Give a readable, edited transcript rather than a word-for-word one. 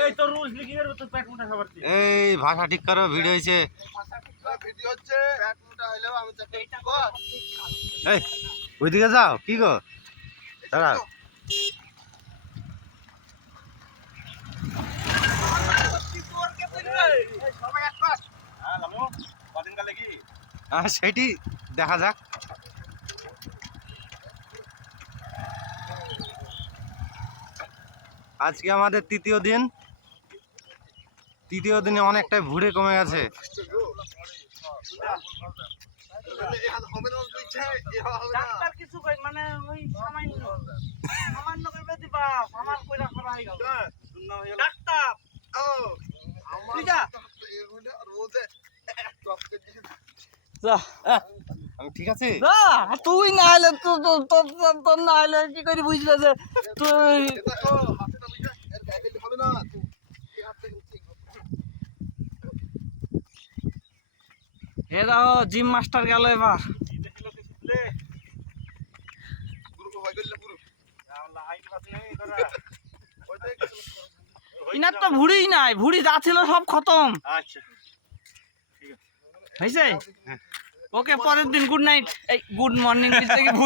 এই তো রুলস লিখি এর তো প্যাক মোটা খাবার দি এই ভাষা ঠিক করো ভিডিও হইছে ভিডিও হচ্ছে প্যাক মোটা হইলেও আমি যাতে এই ওইদিকে যাও কি গো দাঁড়া সেটি দেখা যাক আজকে আমাদের তৃতীয় দিনে অনেকটাই ভুঁড়ে কমে গেছে ডাক্তার কিছু কই মানে ওই সামান্য করবে দিবা আমার কইরা করা হই গেল ডাক্তার ও আমার এগুলো রোজে যা আমি ঠিক আছে যা তুই না আইলে তোর না আইলে কি করে বুঝলে যে তুই হবে না হে দাও জিম মাস্টার গেল এবার ইনার তো ভুড়ি নাই ভুড়ি যা ছিল সব খতম আচ্ছা হয়েছে ওকে পরের দিন গুড নাইট এই গুড মর্নিং ভুল